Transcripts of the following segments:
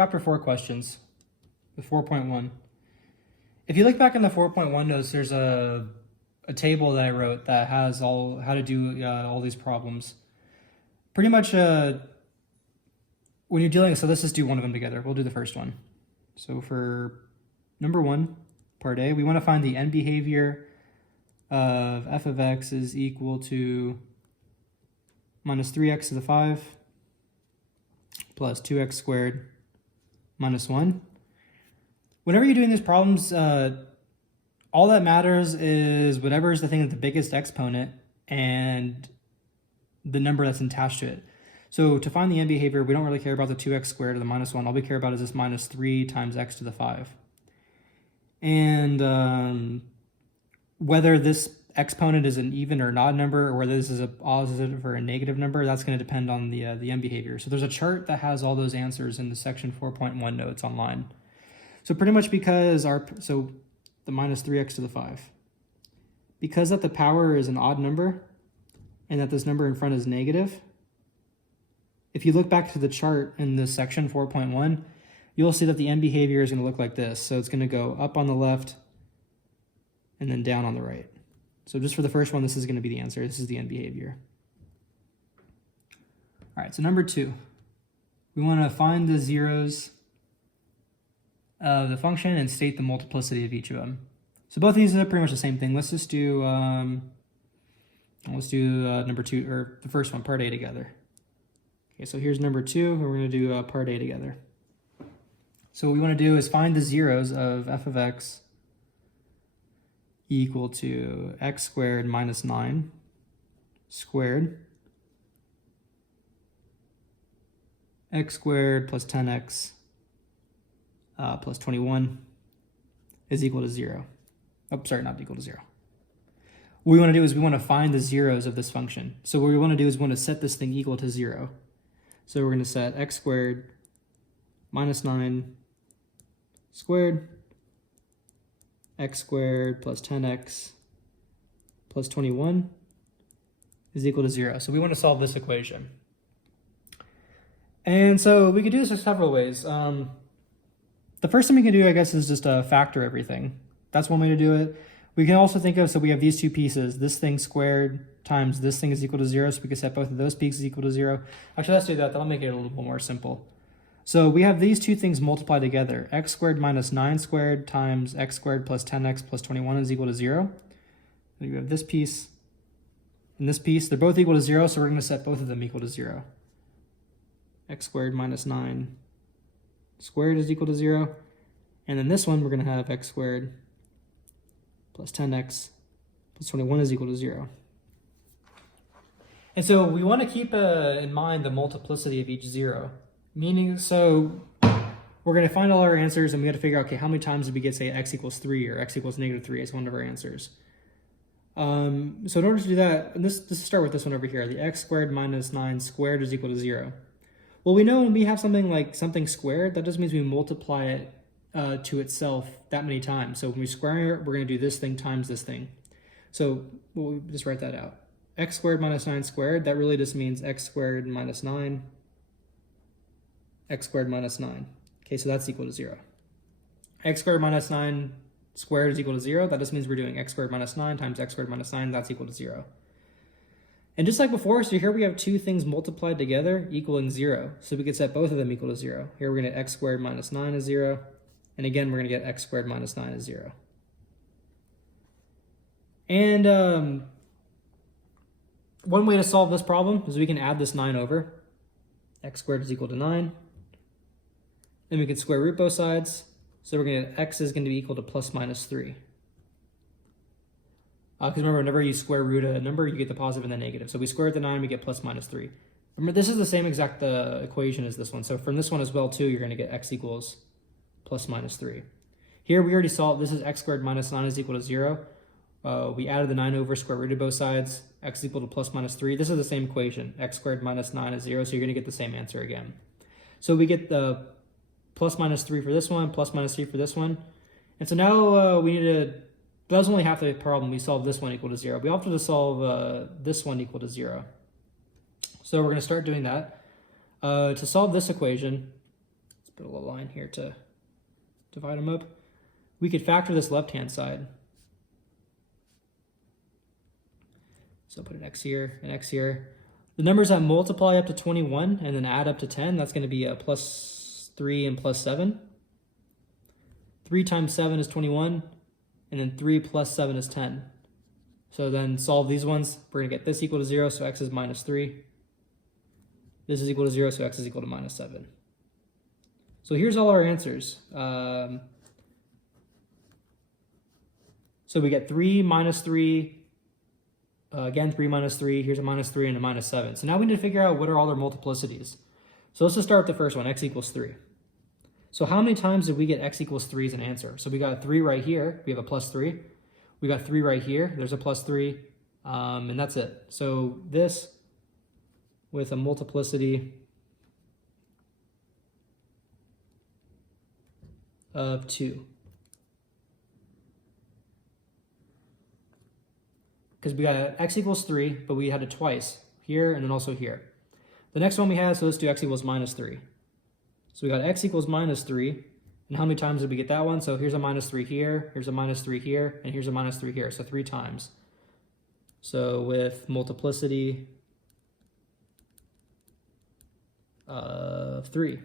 chapter 4 questions, the 4.1. If you look back in the 4.1 notes, there's a table that I wrote that has all how to do all these problems. Pretty much when you're dealing, so let's just do one of them together. We'll do the first one. So for number 1, part A, we want to find the end behavior of f of x is equal to minus 3x to the 5 plus 2x squared minus 1. Whenever you're doing these problems, all that matters is whatever is the thing with the biggest exponent and the number that's attached to it. So to find the end behavior, we don't really care about the 2x squared or the minus 1. All we care about is this minus 3 times x to the 5. And whether this exponent is an even or an odd number, or whether this is a positive or a negative number, that's going to depend on the end behavior. So there's a chart that has all those answers in the section 4.1 notes online. So pretty much because the minus 3x to the 5. Because that the power is an odd number and that this number in front is negative, if you look back to the chart in this section 4.1, you'll see that the end behavior is going to look like this. So it's going to go up on the left and then down on the right. So just for the first one, this is going to be the answer. This is the end behavior. All right, so number 2. We want to find the zeros of the function and state the multiplicity of each of them. So both of these are pretty much the same thing. Let's just do number 2, or the first one, part A together. Okay, so here's number 2, and we're going to do part A together. So what we want to do is find the zeros of f of x equal to x squared minus 9 squared, x squared plus 10x plus 21 is equal to 0. Oh, sorry, not equal to 0. What we want to do is we want to find the zeros of this function. So what we want to do is we want to set this thing equal to 0. So we're going to set x squared minus 9 squared, x squared plus 10x plus 21 is equal to 0. So we want to solve this equation. And so we could do this in several ways. The first thing we can do, I guess, is just factor everything. That's one way to do it. We can also think of, so we have these two pieces, this thing squared times this thing is equal to 0, so we can set both of those pieces equal to 0. Actually, let's do that. That'll make it a little bit more simple. So we have these two things multiplied together. X squared minus 9 squared times x squared plus 10x plus 21 is equal to 0. And you have this piece and this piece. They're both equal to 0, so we're going to set both of them equal to 0. X squared minus 9 squared is equal to 0. And then this one, we're going to have x squared plus 10x plus 21 is equal to 0. And so we want to keep in mind the multiplicity of each 0. Meaning, so we're going to find all our answers and we got to figure out, okay, how many times did we get, say, x equals 3 or x equals negative 3 as one of our answers. So in order to do that, and let's start with this one over here. The x squared minus 9 squared is equal to 0. Well, we know when we have something like something squared, that just means we multiply it to itself that many times. So when we square it, we're going to do this thing times this thing. So we'll just write that out. X squared minus 9 squared, that really just means x squared minus 9, x squared minus 9. Okay, so that's equal to 0. X squared minus 9 squared is equal to 0. That just means we're doing x squared minus 9 times x squared minus 9. That's equal to 0. And just like before, so here we have two things multiplied together equaling 0. So we could set both of them equal to 0. Here we're going to x squared minus 9 is 0. And again, we're going to get x squared minus 9 is 0. And one way to solve this problem is we can add this 9 over. X squared is equal to 9. Then we can square root both sides. So we're going to, x is going to be equal to plus minus 3. Because remember, whenever you square root a number, you get the positive and the negative. So we square the 9, we get plus minus 3. Remember, this is the same exact equation as this one. So from this one as well, too, you're going to get x equals plus minus 3. Here we already solved, this is x squared minus 9 is equal to 0. We added the 9 over, square rooted both sides, x is equal to plus minus 3. This is the same equation, x squared minus 9 is 0, so you're going to get the same answer again. So we get the plus minus 3 for this one, plus minus 3 for this one. And so now we need to, that was only half the problem. We solved this one equal to 0. We also have to solve this one equal to 0. So we're going to start doing that. To solve this equation, let's put a little line here to divide them up. We could factor this left-hand side. So put an x here, an x here. The numbers that multiply up to 21 and then add up to 10, that's going to be a plus 3 and plus 7. 3 times 7 is 21, and then 3 plus 7 is 10. So then solve these ones. We're going to get this equal to 0, so x is minus 3. This is equal to 0, so x is equal to minus 7. So here's all our answers. So we get 3 minus 3, again 3 minus 3, here's a minus 3 and a minus 7. So now we need to figure out what are all their multiplicities. So let's just start with the first one, x equals 3. So how many times did we get x equals 3 as an answer? So we got 3 right here, we have a plus 3. We got 3 right here, there's a plus 3, and that's it. So this with a multiplicity of 2. Because we got x equals 3, but we had it twice, here and then also here. The next one we had, so let's do x equals minus 3. So we got x equals minus 3, and how many times did we get that one? So here's a minus 3 here, here's a minus 3 here, and here's a minus 3 here, so 3 times. So with multiplicity of 3.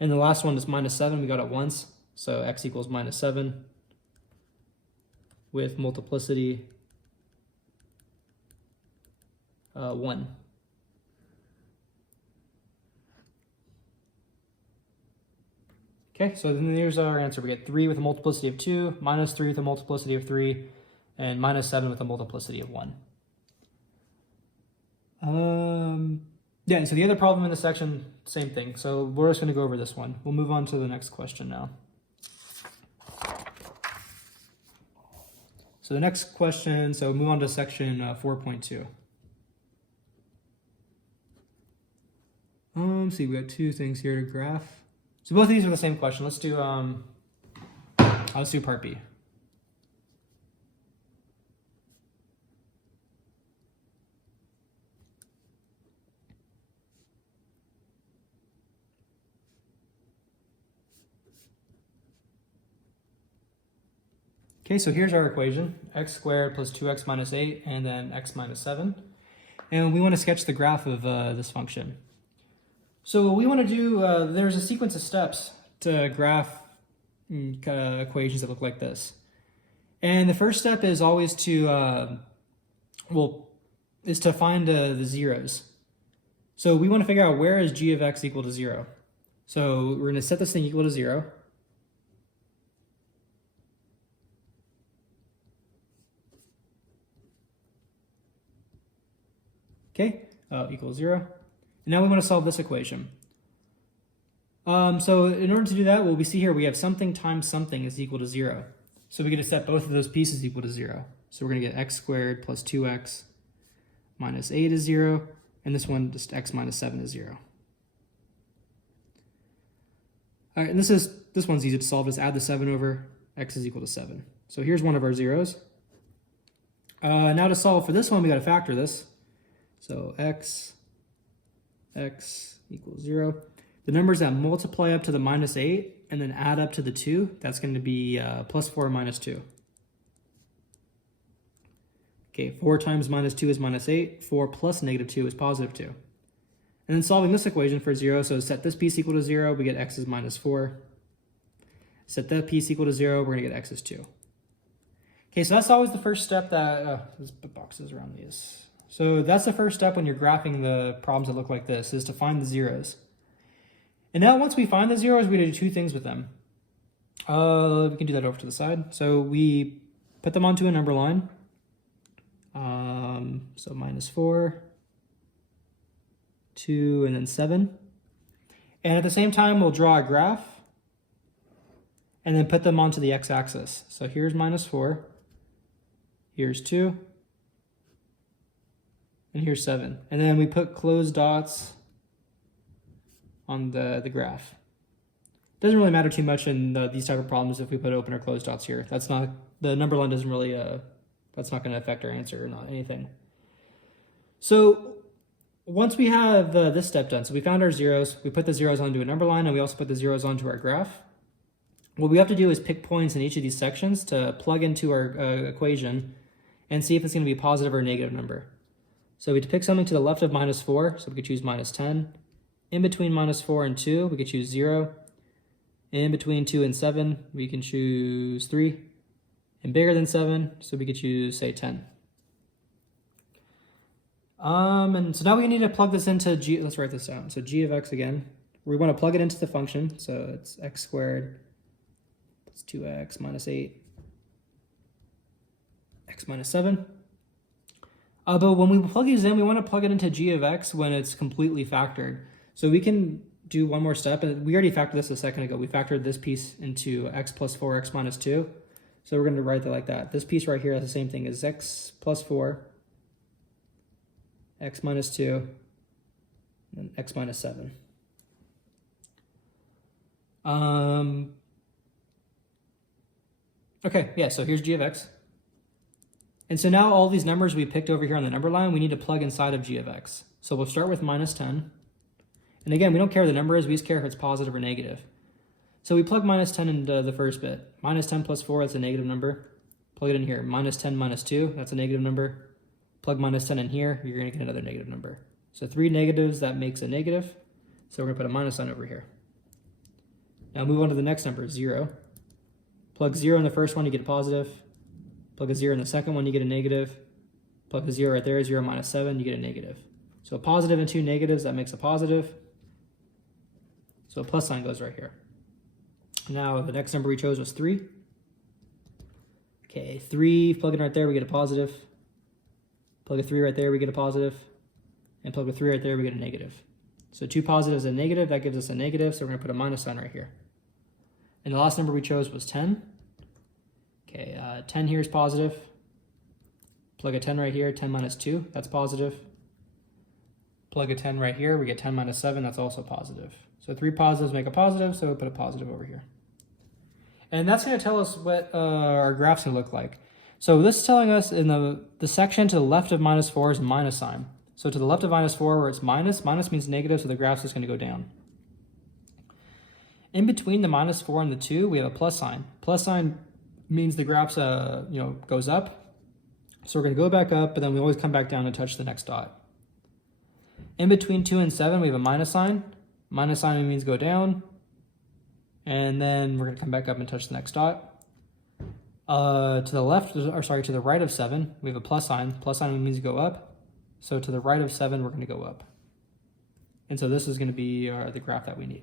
And the last one is minus 7, we got it once, so x equals minus 7 with multiplicity 1. Okay, so then here's our answer. We get 3 with a multiplicity of 2, minus 3 with a multiplicity of 3, and minus 7 with a multiplicity of 1. Yeah, so the other problem in this section, same thing. So we're just going to go over this one. We'll move on to the next question now. So the next question, so move on to section 4.2. See, we got 2 things here to graph. So both of these are the same question. Let's do part B. Okay, so here's our equation, x squared plus 2x minus 8, and then x minus 7. And we want to sketch the graph of this function. So what we want to do, there's a sequence of steps to graph equations that look like this. And the first step is always to, is to find the zeros. So we want to figure out where is g of x equal to 0. So we're going to set this thing equal to 0. Okay, equals 0. And now we want to solve this equation. So in order to do that, what we see here, we have something times something is equal to 0. So we're going to set both of those pieces equal to 0. So we're going to get x squared plus 2x minus 8 is 0. And this one, just x minus 7 is 0. All right, and this one's easy to solve. Just add the 7 over, x is equal to 7. So here's one of our zeros. Now to solve for this one, we got to factor this. So x equals 0. The numbers that multiply up to the minus 8 and then add up to the 2, that's going to be plus 4 minus 2. Okay, 4 times minus 2 is minus 8. 4 plus negative 2 is positive 2. And then solving this equation for 0, so set this piece equal to 0, we get x is minus 4. Set that piece equal to 0, we're going to get x is 2. Okay, so that's always the first step that, there's boxes around these. So that's the first step when you're graphing the problems that look like this, is to find the zeros. And now once we find the zeros, we do 2 things with them. We can do that over to the side. So we put them onto a number line. So minus 4, 2, and then 7. And at the same time, we'll draw a graph and then put them onto the x-axis. So here's minus 4, here's 2, and here's 7. And then we put closed dots on the graph. Doesn't really matter too much in these type of problems if we put open or closed dots here. That's not, the number line doesn't really, that's not going to affect our answer or not anything. So once we have this step done, so we found our zeros, we put the zeros onto a number line, and we also put the zeros onto our graph. What we have to do is pick points in each of these sections to plug into our equation and see if it's going to be a positive or a negative number. So we pick something to the left of -4, so we could choose -10. In between -4 and 2, we could choose 0. In between 2 and 7, we can choose 3. And bigger than 7, so we could choose, say, 10. And so now we need to plug this into g. Let's write this down. So g of x again. We want to plug it into the function. So it's x squared plus 2x minus 8, x minus 7. But when we plug these in, we want to plug it into g of x when it's completely factored. So we can do one more step. And we already factored this a second ago. We factored this piece into x plus 4, x minus 2. So we're going to write that like that. This piece right here is the same thing as x plus 4, x minus 2, and x minus 7. Okay, yeah, so here's g of x. And so now all these numbers we picked over here on the number line, we need to plug inside of g of x. So we'll start with -10. And again, we don't care what the number is, we just care if it's positive or negative. So we plug -10 into the first bit. -10 plus 4, that's a negative number. Plug it in here. -10 minus 2, that's a negative number. Plug -10 in here, you're going to get another negative number. So 3 negatives, that makes a negative. So we're going to put a minus sign over here. Now move on to the next number, 0. Plug 0 in the first one, you get a positive. Plug a 0 in the second one, you get a negative. Plug a 0 right there, 0 minus 7, you get a negative. So a positive and 2 negatives, that makes a positive. So a plus sign goes right here. Now the next number we chose was 3. Okay, 3, plug it right there, we get a positive. Plug a 3 right there, we get a positive. And plug a 3 right there, we get a negative. So 2 positives and a negative, that gives us a negative, so we're going to put a minus sign right here. And the last number we chose was 10. Okay, 10 here is positive. Plug a 10 right here, 10 minus 2, that's positive. Plug a 10 right here, we get 10 minus 7, that's also positive. So 3 positives make a positive, so we'll put a positive over here. And that's going to tell us what our graph's going to look like. So this is telling us in the section to the left of -4 is a minus sign. So to the left of -4 where it's minus means negative, so the graph's just going to go down. In between the -4 and the 2, we have a plus sign. Plus sign means the graph's goes up. So we're going to go back up, but then we always come back down and touch the next dot. In between 2 and 7, we have a minus sign. Minus sign means go down. And then we're going to come back up and touch the next dot. To the left, or sorry, to the right of 7, we have a plus sign. Plus sign means go up. So to the right of 7, we're going to go up. And so this is going to be the graph that we need.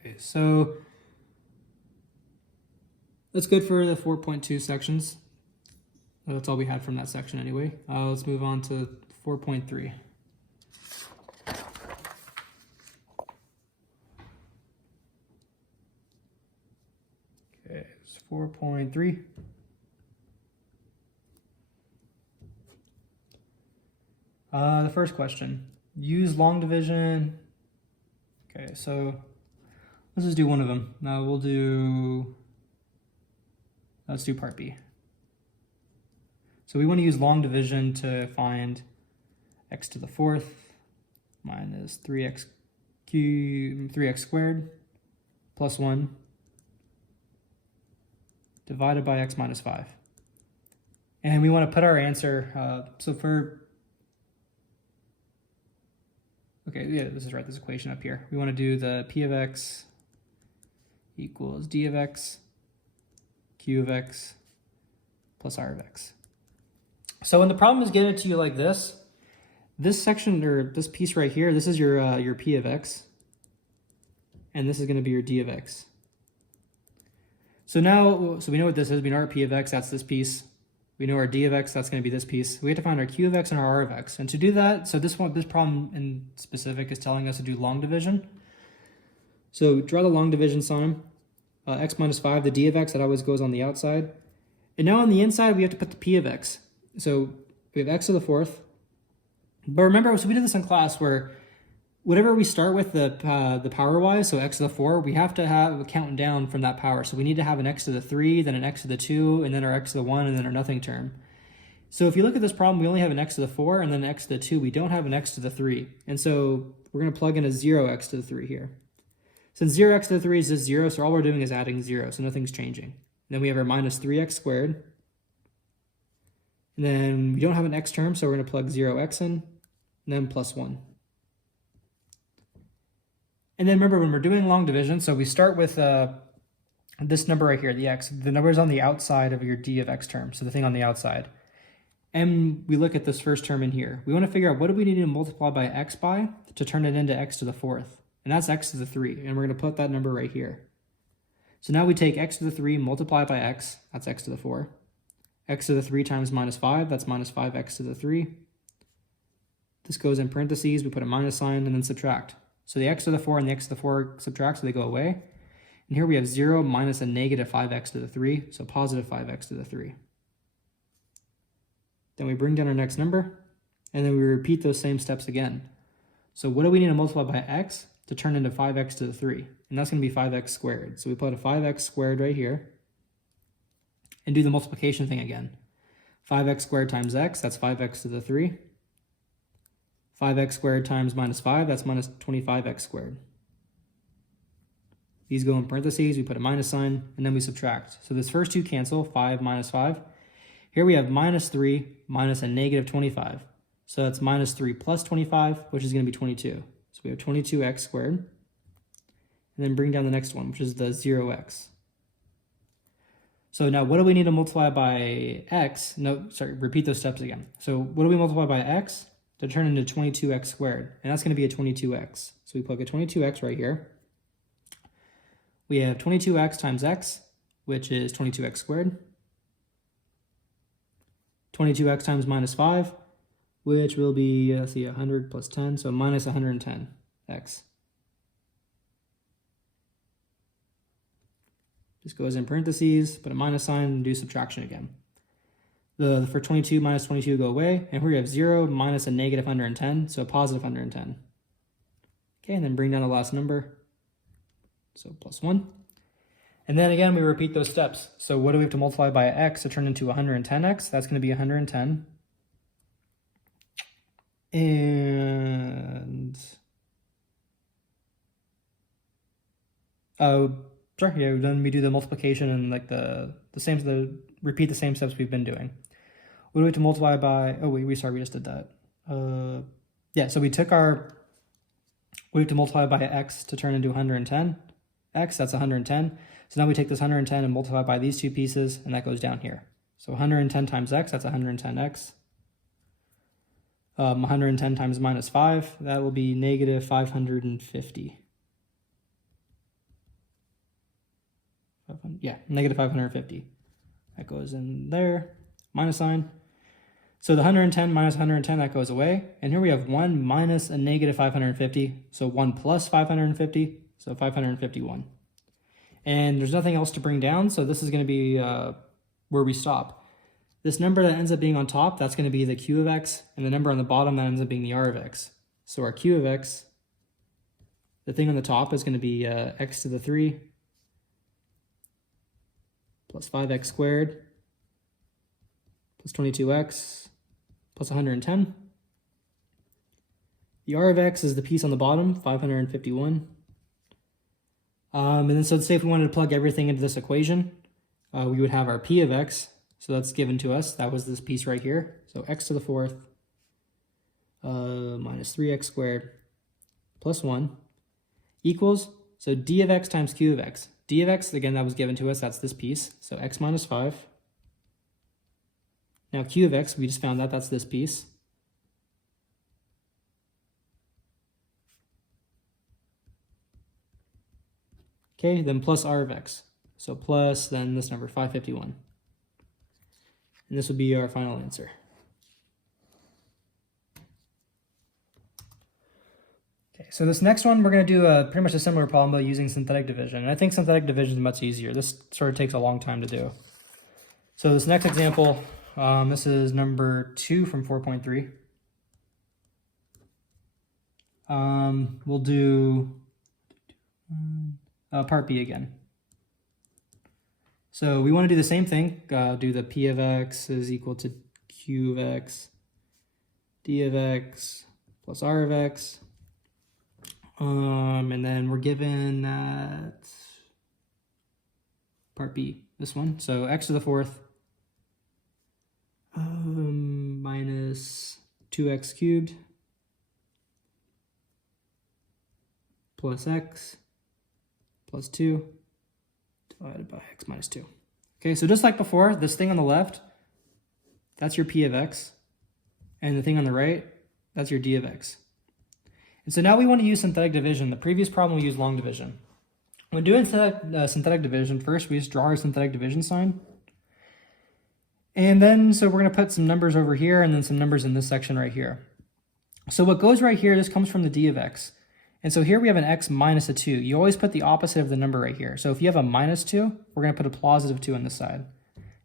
Okay, so that's good for the 4.2 sections. That's all we had from that section anyway. Let's move on to 4.3. Okay, it's 4.3. The first question, use long division. Okay, so let's just do one of them. Now let's do part B. So we want to use long division to find x to the 4th minus 3x squared plus 1 divided by x minus 5. And we want to put our answer, okay, yeah, this is right, this equation up here. We want to do the p of x equals d of x, q of x, plus r of x. So when the problem is given to you like this section, or this piece right here, this is your p of x, and this is going to be your d of x. So we know what this is. We know our p of x, that's this piece. We know our d of x, that's going to be this piece. We have to find our q of x and our r of x. And to do that, so this problem in specific is telling us to do long division. So draw the long division sign. X minus 5, the d of x, that always goes on the outside. And now on the inside, we have to put the p of x. So we have x to the 4th. But remember, so we did this in class where whatever we start with the power-wise, so x to the 4, we have to have a count down from that power. So we need to have an x to the 3, then an x to the 2, and then our x to the 1, and then our nothing term. So if you look at this problem, we only have an x to the 4 and then an x to the 2. We don't have an x to the 3. And so we're going to plug in a 0x to the 3 here. Since 0x to the 3 is just 0, so all we're doing is adding 0, so nothing's changing. And then we have our minus 3x squared. And then we don't have an x term, so we're going to plug 0x in, and then plus 1. And then remember, when we're doing long division, so we start with this number right here, the x. The number is on the outside of your d of x term, so the thing on the outside. And we look at this first term in here. We want to figure out what do we need to multiply by x by to turn it into x to the 4th. And that's x to the 3. And we're going to put that number right here. So now we take x to the 3, multiply by x. That's x to the 4. X to the 3 times minus 5. That's minus 5x to the 3. This goes in parentheses. We put a minus sign and then subtract. So the x to the 4 and the x to the 4 subtract, so they go away. And here we have 0 minus a negative 5x to the 3. So positive 5x to the 3. Then we bring down our next number, and then we repeat those same steps again. So what do we need to multiply by x to turn into 5x to the 3? And that's going to be 5x squared. So we put a 5x squared right here, and do the multiplication thing again. 5x squared times x, that's 5x to the 3. 5x squared times minus 5, that's minus 25x squared. These go in parentheses, we put a minus sign, and then we subtract. So this first two cancel, 5 minus 5. Here we have minus 3 minus a negative 25. So that's minus 3 plus 25, which is going to be 22. So we have 22x squared. And then bring down the next one, which is the 0x. So now what do we need to multiply by x? No, sorry, repeat those steps again. So what do we multiply by x to turn into 22x squared? And that's going to be a 22x. So we plug a 22x right here. We have 22x times x, which is 22x squared. 22x times minus 5, which will be, let's see, 100 plus 10, so minus 110x. Just goes in parentheses, put a minus sign, and do subtraction again. For 22 minus 22 go away, and here we have 0 minus a negative 110, so a positive 110. Okay, and then bring down the last number, so plus 1. And then again, we repeat those steps. So what do we have to multiply by x to turn into 110x? That's going to be 110. And sorry, yeah, then we do the multiplication and like repeat the same steps we've been doing. What do we have to multiply by? Oh wait, we just did that. Yeah, so we have to multiply by x to turn into 110. X, that's 110. So now we take this 110 and multiply by these two pieces, and that goes down here. So 110 times x, that's 110x. 110 times minus 5, that will be negative 550. Yeah, negative 550. That goes in there, minus sign. So the 110 minus 110, that goes away. And here we have 1 minus a negative 550. So 1 plus 550, so 551. And there's nothing else to bring down, so this is going to be where we stop. This number that ends up being on top, that's going to be the q of x, and the number on the bottom, that ends up being the r of x. So our q of x, the thing on the top is going to be x to the 3 plus 5x squared plus 22x plus 110. The r of x is the piece on the bottom, 551. And then so say if we wanted to plug everything into this equation, we would have our p of x. So that's given to us. That was this piece right here. So x to the 4th minus 3x squared plus 1 equals, so d of x times q of x. D of x, again, that was given to us. That's this piece. So x minus 5. Now q of x, we just found that. That's this piece. Okay, then plus r of x. So plus then this number, 551. And this would be our final answer. Okay, so this next one, we're going to do pretty much a similar problem, but using synthetic division. And I think synthetic division is much easier. This sort of takes a long time to do. So this next example, this is number 2 from 4.3. We'll do part B again. So we want to do the same thing, do the p of x is equal to q of x, d of x, plus r of x. And then we're given that part B, this one. So x to the fourth minus 2x cubed plus x plus 2 divided by x minus 2. Okay, so just like before, this thing on the left, that's your p of x. And the thing on the right, that's your d of x. And so now we want to use synthetic division. The previous problem we used long division. When doing synthetic division, first we just draw our synthetic division sign. And then, so we're going to put some numbers over here and then some numbers in this section right here. So what goes right here, this comes from the d of x. And so here we have an x minus a 2. You always put the opposite of the number right here. So if you have a minus 2, we're going to put a positive 2 on this side.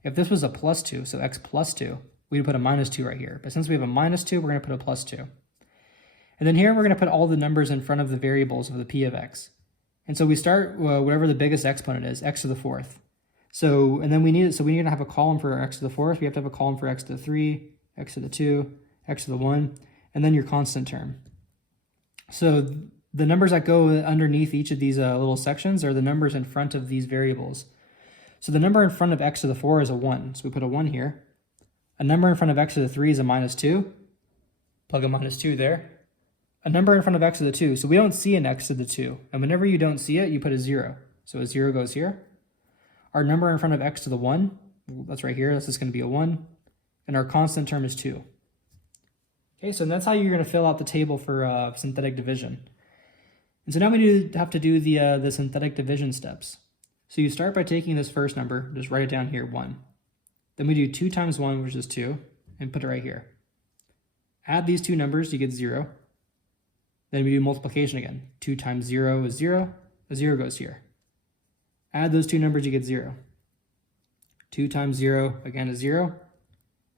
If this was a plus 2, so x plus 2, we'd put a minus 2 right here. But since we have a minus 2, we're going to put a plus 2. And then here we're going to put all the numbers in front of the variables of the p of x. And so we start whatever the biggest exponent is, x to the fourth. So, and then we need to have a column for x to the fourth. We have to have a column for x to the 3, x to the 2, x to the 1, and then your constant term. So the numbers that go underneath each of these little sections are the numbers in front of these variables. So the number in front of x to the 4 is a 1. So we put a 1 here. A number in front of x to the 3 is a minus 2. Plug a minus 2 there. A number in front of x to the 2. So we don't see an x to the 2. And whenever you don't see it, you put a 0. So a 0 goes here. Our number in front of x to the 1, that's right here. That's just going to be a 1. And our constant term is 2. Okay, so that's how you're going to fill out the table for synthetic division. And so now we have to do the synthetic division steps. So you start by taking this first number, just write it down here, 1. Then we do 2 times 1, which is 2, and put it right here. Add these two numbers, you get 0. Then we do multiplication again. 2 times 0 is 0. A 0 goes here. Add those two numbers, you get 0. 2 times 0, again, is 0.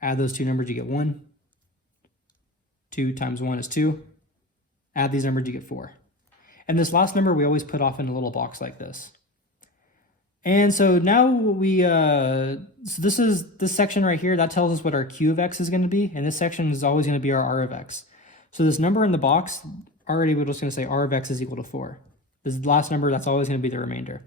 Add those two numbers, you get 1. 2 times 1 is 2. Add these numbers, you get 4. And this last number we always put off in a little box like this. And so now so this section right here, that tells us what our q of x is going to be. And this section is always going to be our r of x. So this number in the box, already we're just going to say r of x is equal to 4. This last number, that's always going to be the remainder.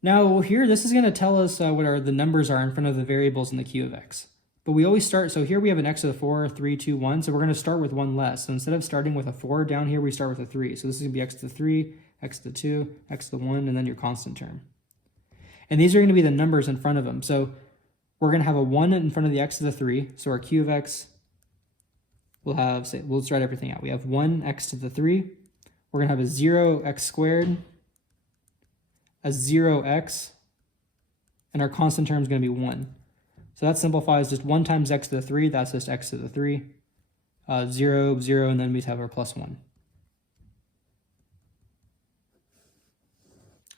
Now here, this is going to tell us what the numbers are in front of the variables in the q of x. But we always start, so here we have an x to the 4, 3, 2, 1. So we're going to start with 1 less. So instead of starting with a 4 down here, we start with a 3. So this is going to be x to the 3, x to the 2, x to the 1, and then your constant term. And these are going to be the numbers in front of them. So we're going to have a 1 in front of the x to the 3. So our q of x will have, say, we'll just write everything out. We have 1 x to the 3. We're going to have a 0 x squared, a 0 x, and our constant term is going to be 1. So that simplifies just 1 times x to the 3. That's just x to the 3. 0, 0, and then we have our plus 1.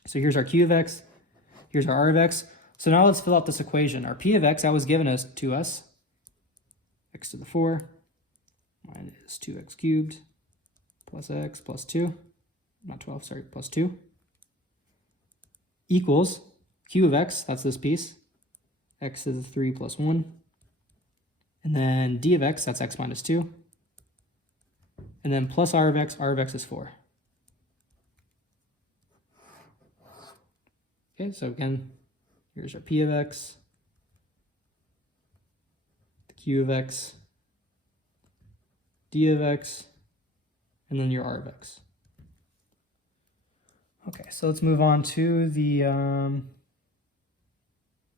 So here's our q of x. Here's our r of x. So now let's fill out this equation. Our p of x, that was given to us. X to the 4 minus 2x cubed plus x plus 2. Not 12, sorry, plus 2. Equals q of x, that's this piece. X to the 3 plus 1. And then d of x, that's x minus 2. And then plus r of x is 4. Okay, so again, here's our p of x, the q of x, d of x, and then your r of x. Okay, so let's move on to the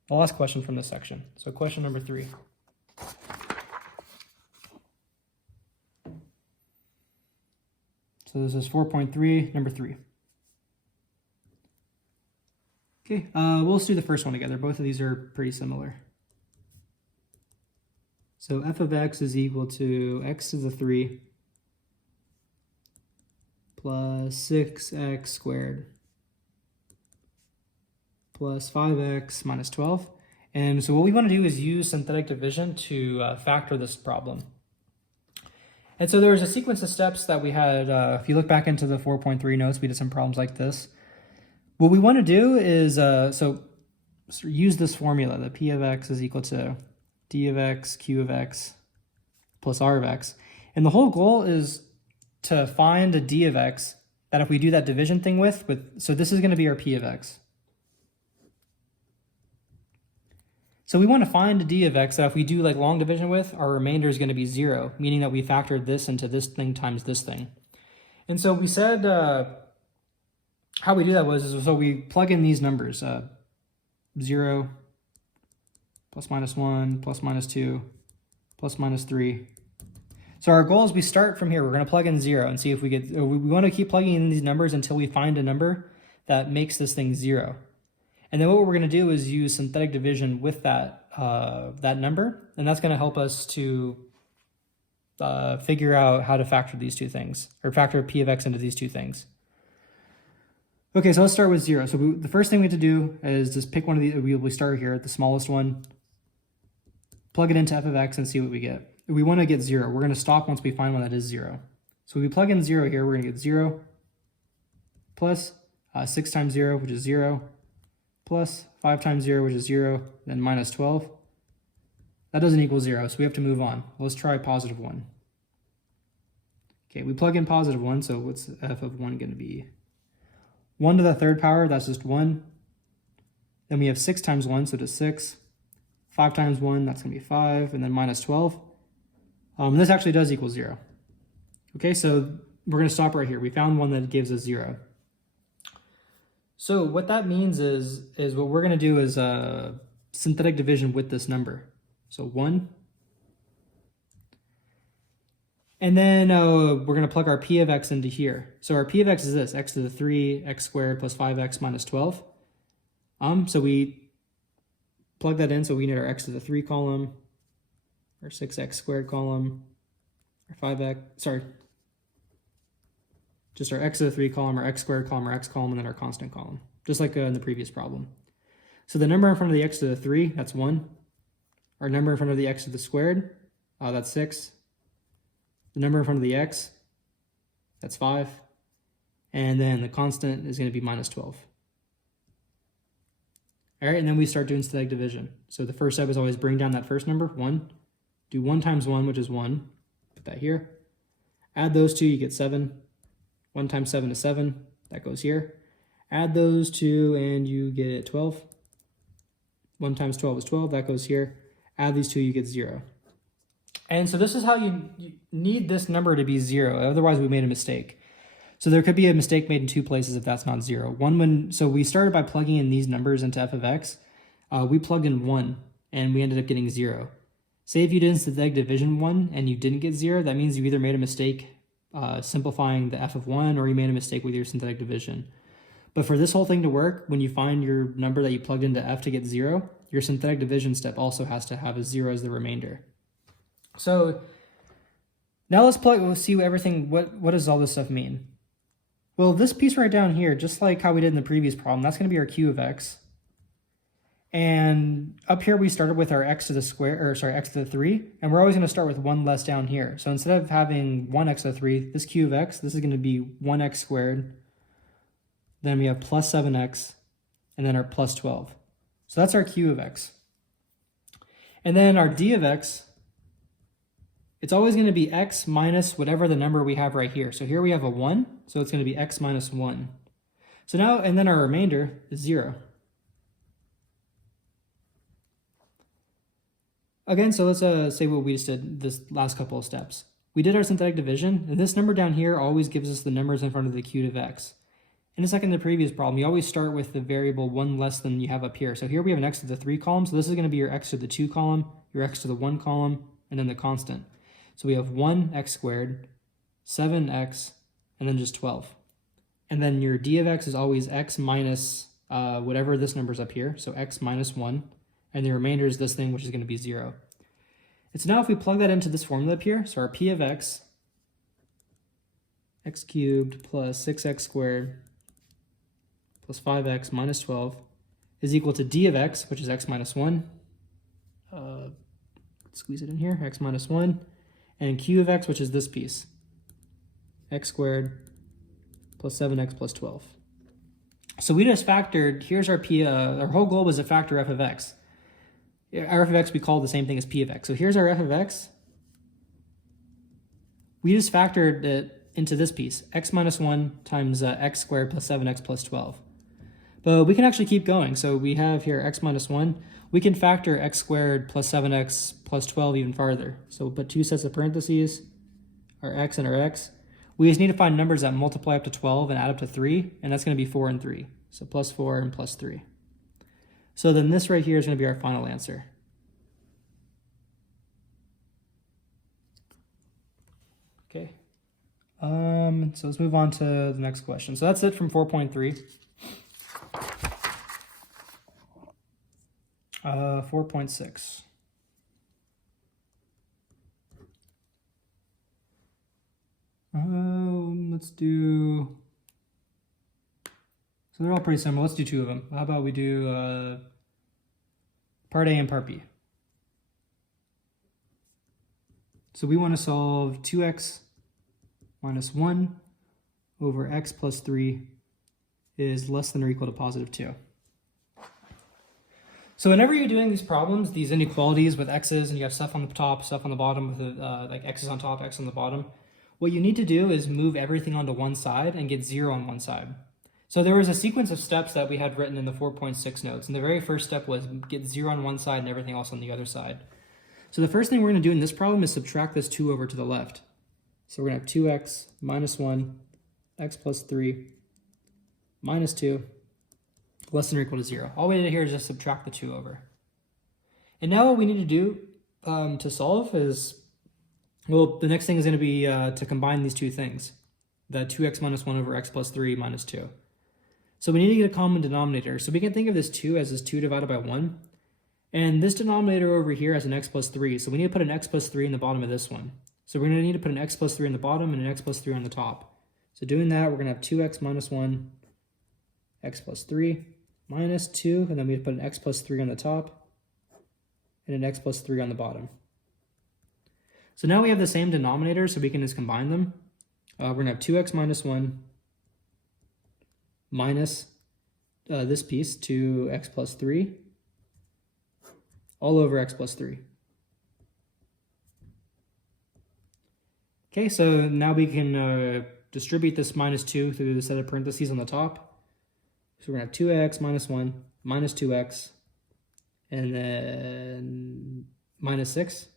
last question from this section. So question number 3. So this is 4.3, number 3. Okay, we'll just do the first one together. Both of these are pretty similar. So f of x is equal to x to the 3 plus 6x squared plus 5x minus 12. And so what we want to do is use synthetic division to factor this problem. And so there was a sequence of steps that we had, if you look back into the 4.3 notes, we did some problems like this. What we want to do is, so use this formula, that p of x is equal to d of x, q of x, plus r of x. And the whole goal is to find a d of x that if we do that division thing with, so this is going to be our p of x. So we want to find a d of x that if we do like long division with, our remainder is going to be 0, meaning that we factored this into this thing times this thing. And so we said how we do that was, so we plug in these numbers, 0, plus minus 1, plus minus 2, plus minus 3. So our goal is we start from here. We're going to plug in 0 and see if we get, we want to keep plugging in these numbers until we find a number that makes this thing 0. And then what we're going to do is use synthetic division with that, that number, and that's going to help us to figure out how to factor these two things, or factor p of x into these two things. Okay, so let's start with 0. So the first thing we have to do is just pick one of these. We start here at the smallest one, plug it into f of x and see what we get. We want to get 0. We're going to stop once we find one that is 0. So we plug in 0 here, we're going to get 0 plus 6 times 0, which is 0, plus 5 times 0, which is 0, then minus 12. That doesn't equal 0, so we have to move on. Let's try positive 1. Okay, we plug in positive 1, so what's f of 1 going to be? 1 to the third power, that's just 1. Then we have 6 times 1, so just 6. 5 times 1, that's going to be 5, and then minus 12. This actually does equal 0. Okay, so we're going to stop right here. We found one that gives us 0. So what that means is what we're going to do is synthetic division with this number. So 1. And then we're going to plug our p of x into here. So our p of x is this, x to the 3, x squared plus 5x minus 12. So we plug that in, so we need our x to the 3 column, our 6x squared column, our 5x, sorry, just our x to the 3 column, our x squared column, our x column, and then our constant column, just like in the previous problem. So the number in front of the x to the 3, that's 1. Our number in front of the x to the squared, that's 6. The number in front of the x, that's 5. And then the constant is going to be minus 12. All right, and then we start doing synthetic division. So the first step is always bring down that first number, 1. Do 1 times 1, which is 1. Put that here. Add those two, you get 7. 1 times 7 is 7. That goes here. Add those two, and you get 12. 1 times 12 is 12. That goes here. Add these two, you get 0. And so this is how you need this number to be 0. Otherwise, we made a mistake. So there could be a mistake made in two places if that's not 0. So we started by plugging in these numbers into f of x. We plugged in 1, and we ended up getting 0. Say if you did synthetic division 1 and you didn't get 0, that means you either made a mistake simplifying the f of 1 or you made a mistake with your synthetic division. But for this whole thing to work, when you find your number that you plugged into f to get 0, your synthetic division step also has to have a 0 as the remainder. So now let's see everything, what does all this stuff mean? Well, this piece right down here, just like how we did in the previous problem, that's going to be our q of x. And up here we started with our x to the square, or sorry, x to the 3, and we're always going to start with 1 less down here. So instead of having 1x to the 3, this q of x, this is going to be 1x squared. Then we have plus 7x, and then our plus 12. So that's our q of x. And then our d of x, it's always going to be x minus whatever the number we have right here. So here we have a 1, so it's going to be x minus 1. So now, and then our remainder is 0. Again, so let's say what we just did this last couple of steps. We did our synthetic division, and this number down here always gives us the numbers in front of the q of x. And just like in the previous problem, you always start with the variable 1 less than you have up here. So here we have an x to the 3 column, so this is going to be your x to the 2 column, your x to the 1 column, and then the constant. So we have 1x squared, 7x, and then just 12. And then your d of x is always x minus whatever this number's up here, so x minus 1. And the remainder is this thing, which is going to be 0. And so now if we plug that into this formula up here, so our p of x, x cubed plus 6x squared plus 5x minus 12 is equal to d of x, which is x minus 1. Squeeze it in here, x minus 1. And q of x, which is this piece, x squared plus 7x plus 12. So we just factored, here's our p, our whole goal was to factor f of x. our f of x we call the same thing as p of x. So here's our f of x. We just factored it into this piece, x minus 1 times x squared plus 7x plus 12. But we can actually keep going. So we have here x minus 1. We can factor x squared plus 7x plus 12 even farther. So we'll put two sets of parentheses, our x and our x. We just need to find numbers that multiply up to 12 and add up to 3, and that's going to be 4 and 3. So plus 4 and plus 3. So then this right here is going to be our final answer. Okay. So let's move on to the next question. So that's it from 4.3. 4.6. Let's do, so they're all pretty similar. Let's do two of them. How about we do part A and part B. So we want to solve 2x minus 1 over x plus 3 is less than or equal to positive 2. So whenever you're doing these problems, these inequalities with x's, and you have stuff on the top, stuff on the bottom, with like x's on top, x on the bottom, what you need to do is move everything onto one side and get 0 on one side. So there was a sequence of steps that we had written in the 4.6 notes, and the very first step was get 0 on one side and everything else on the other side. So the first thing we're going to do in this problem is subtract this 2 over to the left. So we're going to have 2x minus 1, x plus 3, minus 2, less than or equal to 0. All we need here is just subtract the 2 over. And now what we need to do to solve is, well, the next thing is going to be to combine these two things, the 2x minus 1 over x plus 3 minus 2. So we need to get a common denominator. So we can think of this 2 as this 2 divided by 1. And this denominator over here has an x plus 3. So we need to put an x plus 3 in the bottom of this one. So we're going to need to put an x plus 3 in the bottom and an x plus 3 on the top. So doing that, we're going to have 2x minus 1, x plus 3, minus 2, and then we put an x plus 3 on the top and an x plus 3 on the bottom. So now we have the same denominator, so we can just combine them. We're going to have 2x minus 1 minus this piece, 2x plus 3, all over x plus 3. Okay, so now we can distribute this minus 2 through the set of parentheses on the top. So we're going to have 2x minus 1 minus 2x, and then minus 6.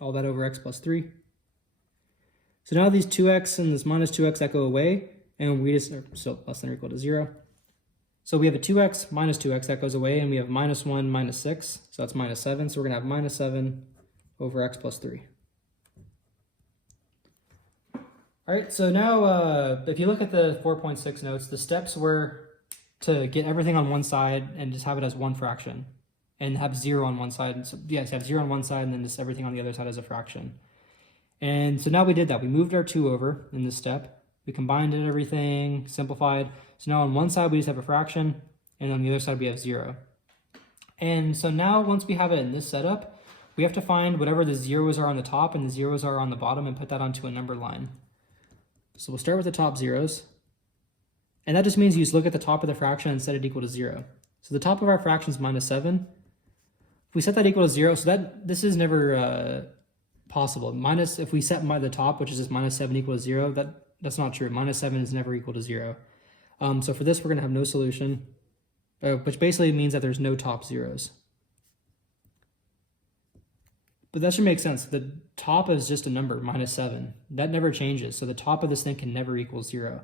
All that over x plus 3. So now these 2x and this minus 2x that go away, and we just are still less than or equal to 0. So we have a 2x minus 2x that goes away, and we have minus 1 minus 6, so that's minus 7. So we're going to have minus 7 over x plus 3. All right, so now if you look at the 4.6 notes, the steps were to get everything on one side and just have it as one fraction and have 0 on one side. So yes, have 0 on one side and then just everything on the other side as a fraction. And so now we did that. We moved our 2 over in this step. We combined it, everything, simplified. So now on one side we just have a fraction, and on the other side we have 0. And so now once we have it in this setup, we have to find whatever the zeros are on the top and the zeros are on the bottom and put that onto a number line. So we'll start with the top zeros. And that just means you just look at the top of the fraction and set it equal to 0. So the top of our fraction is minus 7. If we set that equal to 0, so this is never possible. If we set the top, which is just minus 7 equal to 0, that's not true. Minus 7 is never equal to 0. So for this, we're going to have no solution, which basically means that there's no top zeros. But that should make sense. The top is just a number, minus 7. That never changes. So the top of this thing can never equal 0.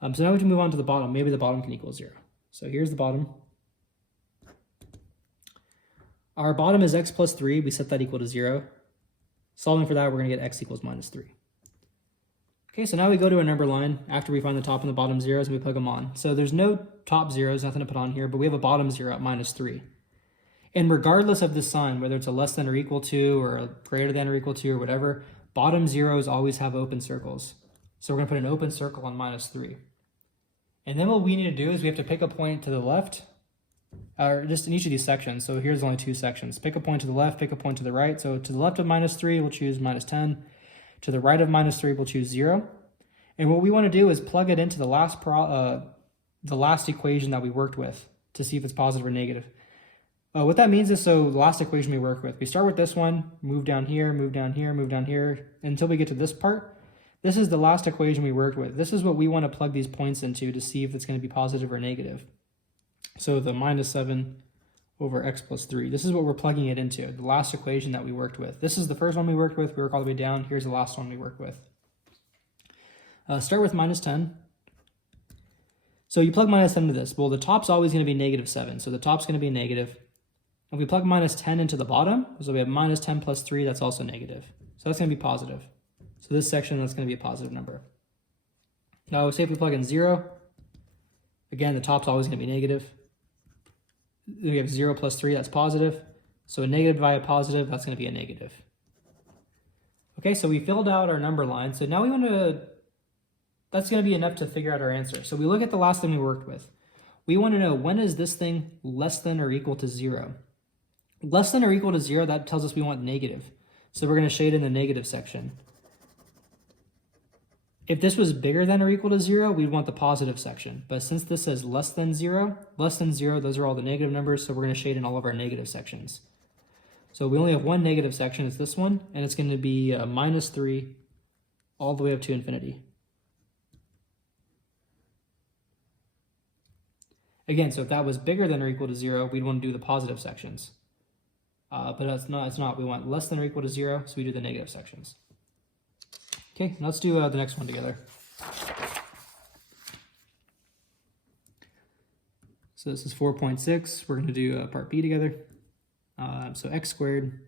So now we can move on to the bottom. Maybe the bottom can equal 0. So here's the bottom. Our bottom is x plus 3. We set that equal to 0. Solving for that, we're going to get x equals minus 3. Okay, so now we go to a number line after we find the top and the bottom zeros and we plug them on. So there's no top zeros, nothing to put on here, but we have a bottom 0 at minus 3. And regardless of the sign, whether it's a less than or equal to or a greater than or equal to or whatever, bottom zeros always have open circles. So we're going to put an open circle on minus 3. And then what we need to do is we have to pick a point to the left, or just in each of these sections. So here's only 2 sections. Pick a point to the left, pick a point to the right. So to the left of minus 3, we'll choose minus 10. To the right of minus 3, we'll choose 0. And what we want to do is plug it into the last equation that we worked with. to see if it's positive or negative. What that means is, so the last equation we work with, we start with this one, move down here, move down here, move down here, until we get to this part. This is the last equation we worked with. This is what we want to plug these points into to see if it's going to be positive or negative. So the minus 7 over x plus 3. This is what we're plugging it into, the last equation that we worked with. This is the first one we worked with. We work all the way down. Here's the last one we worked with. Start with minus 10. So you plug minus 10 into this. Well, the top's always going to be negative 7. So the top's going to be negative. If we plug minus 10 into the bottom, so we have minus 10 plus 3, that's also negative. So that's going to be positive. So this section, that's going to be a positive number. Now, say if we plug in 0, again, the top's always going to be negative. We have 0 plus 3, that's positive. So a negative divided by positive, that's going to be a negative. Okay, so we filled out our number line. So now we want to, that's going to be enough to figure out our answer. So we look at the last thing we worked with. We want to know, when is this thing less than or equal to 0? Less than or equal to 0, that tells us we want negative. So we're going to shade in the negative section. If this was bigger than or equal to 0, we'd want the positive section. But since this says less than 0, those are all the negative numbers, so we're going to shade in all of our negative sections. So we only have one negative section, it's this one, and it's going to be minus 3 all the way up to infinity. Again, so if that was bigger than or equal to 0, we'd want to do the positive sections. But it's not. We want less than or equal to 0, so we do the negative sections. Okay, let's do the next one together. So this is 4.6. We're going to do part B together. So x squared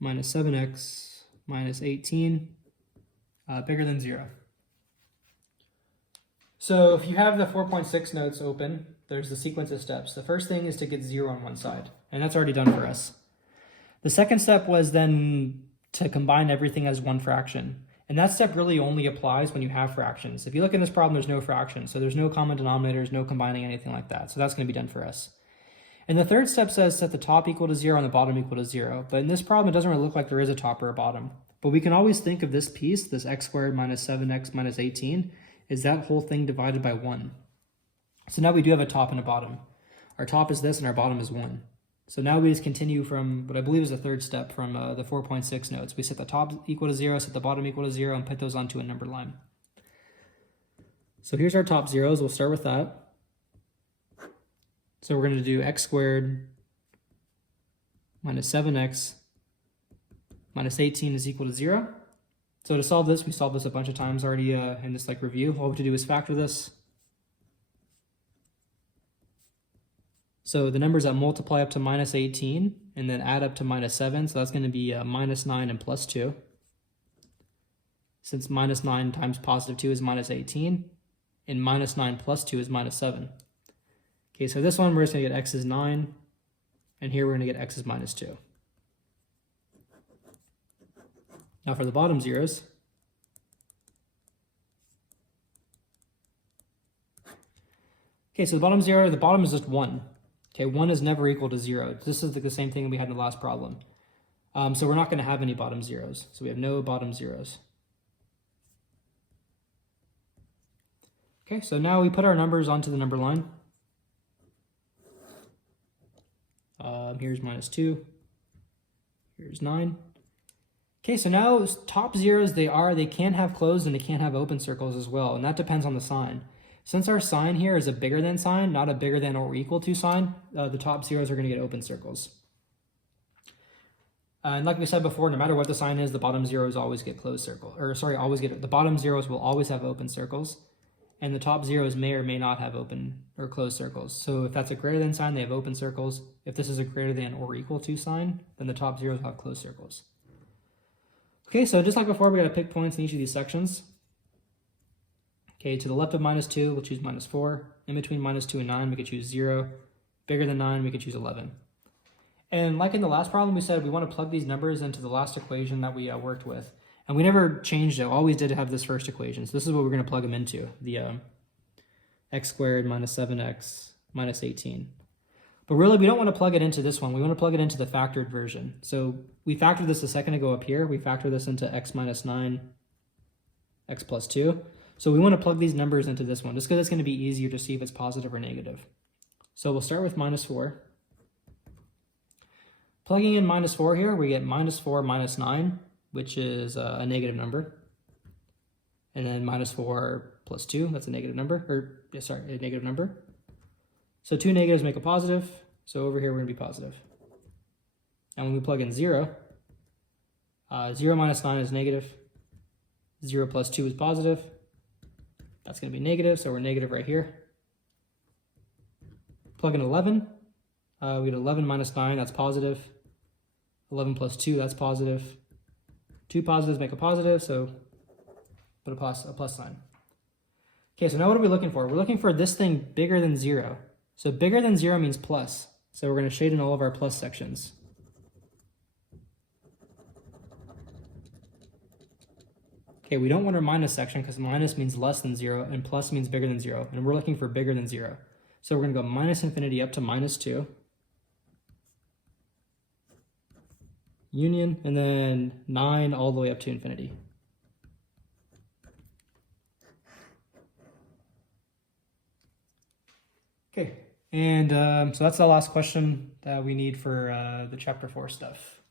minus 7x minus 18 bigger than 0. So if you have the 4.6 notes open, there's the sequence of steps. The first thing is to get 0 on one side, and that's already done for us. The second step was then to combine everything as one fraction. And that step really only applies when you have fractions. If you look in this problem, there's no fractions. So there's no common denominators, no combining anything like that. So that's going to be done for us. And the third step says set the top equal to 0 and the bottom equal to 0. But in this problem, it doesn't really look like there is a top or a bottom. But we can always think of this piece, this x squared minus 7x minus 18, is that whole thing divided by 1. So now we do have a top and a bottom. Our top is this and our bottom is 1. So now we just continue from what I believe is the third step from the 4.6 notes. We set the top equal to 0, set the bottom equal to 0, and put those onto a number line. So here's our top zeros. We'll start with that. So we're going to do x squared minus 7x minus 18 is equal to 0. So to solve this, we solved this a bunch of times already in this review. All we have to do is factor this. So the numbers that multiply up to minus 18 and then add up to minus 7, so that's going to be minus 9 and plus 2. Since minus 9 times positive 2 is minus 18, and minus 9 plus 2 is minus 7. Okay, so this one we're just going to get x is 9, and here we're going to get x is minus 2. Now for the bottom zeros, okay, so the bottom zero, the bottom is just 1. Okay, 1 is never equal to 0. This is the same thing we had in the last problem. So we're not going to have any bottom zeros. So we have no bottom zeros. Okay, so now we put our numbers onto the number line. Here's minus 2. Here's 9. Okay, so now top zeros, they can have closed and they can have open circles as well, and that depends on the sign. Since our sign here is a bigger than sign, not a bigger than or equal to sign, the top zeros are going to get open circles. And like we said before, no matter what the sign is, the bottom zeros always get closed circle. The bottom zeros will always have open circles, and the top zeros may or may not have open or closed circles. So if that's a greater than sign, they have open circles. If this is a greater than or equal to sign, then the top zeros will have closed circles. Okay, so just like before, we got to pick points in each of these sections. Okay, to the left of minus 2, we'll choose minus 4. In between minus 2 and 9, we could choose 0. Bigger than 9, we could choose 11. And like in the last problem, we said we want to plug these numbers into the last equation that we worked with. And we never changed it. Always did have this first equation. So this is what we're going to plug them into, the x squared minus 7x minus 18. But really, we don't want to plug it into this one. We want to plug it into the factored version. So we factored this a second ago up here. We factor this into x minus 9, x plus 2. So we want to plug these numbers into this one, just because it's going to be easier to see if it's positive or negative. So we'll start with minus 4. Plugging in minus 4 here, we get minus 4 minus 9, which is a negative number. And then minus 4 plus 2, that's a negative number, a negative number. So two negatives make a positive, so over here we're going to be positive. And when we plug in 0, 0 minus 9 is negative, 0 plus 2 is positive. That's going to be negative, so we're negative right here. Plug in 11, we get 11 minus 9, that's positive. 11 plus 2, that's positive. Two positives make a positive, so put a plus sign. Okay, so now what are we looking for? We're looking for this thing bigger than 0. So bigger than 0 means plus. So we're going to shade in all of our plus sections. Okay, we don't want our minus section because minus means less than 0 and plus means bigger than 0. And we're looking for bigger than 0. So we're going to go minus infinity up to minus 2. Union, and then 9 all the way up to infinity. Okay, and so that's the last question that we need for the chapter 4 stuff.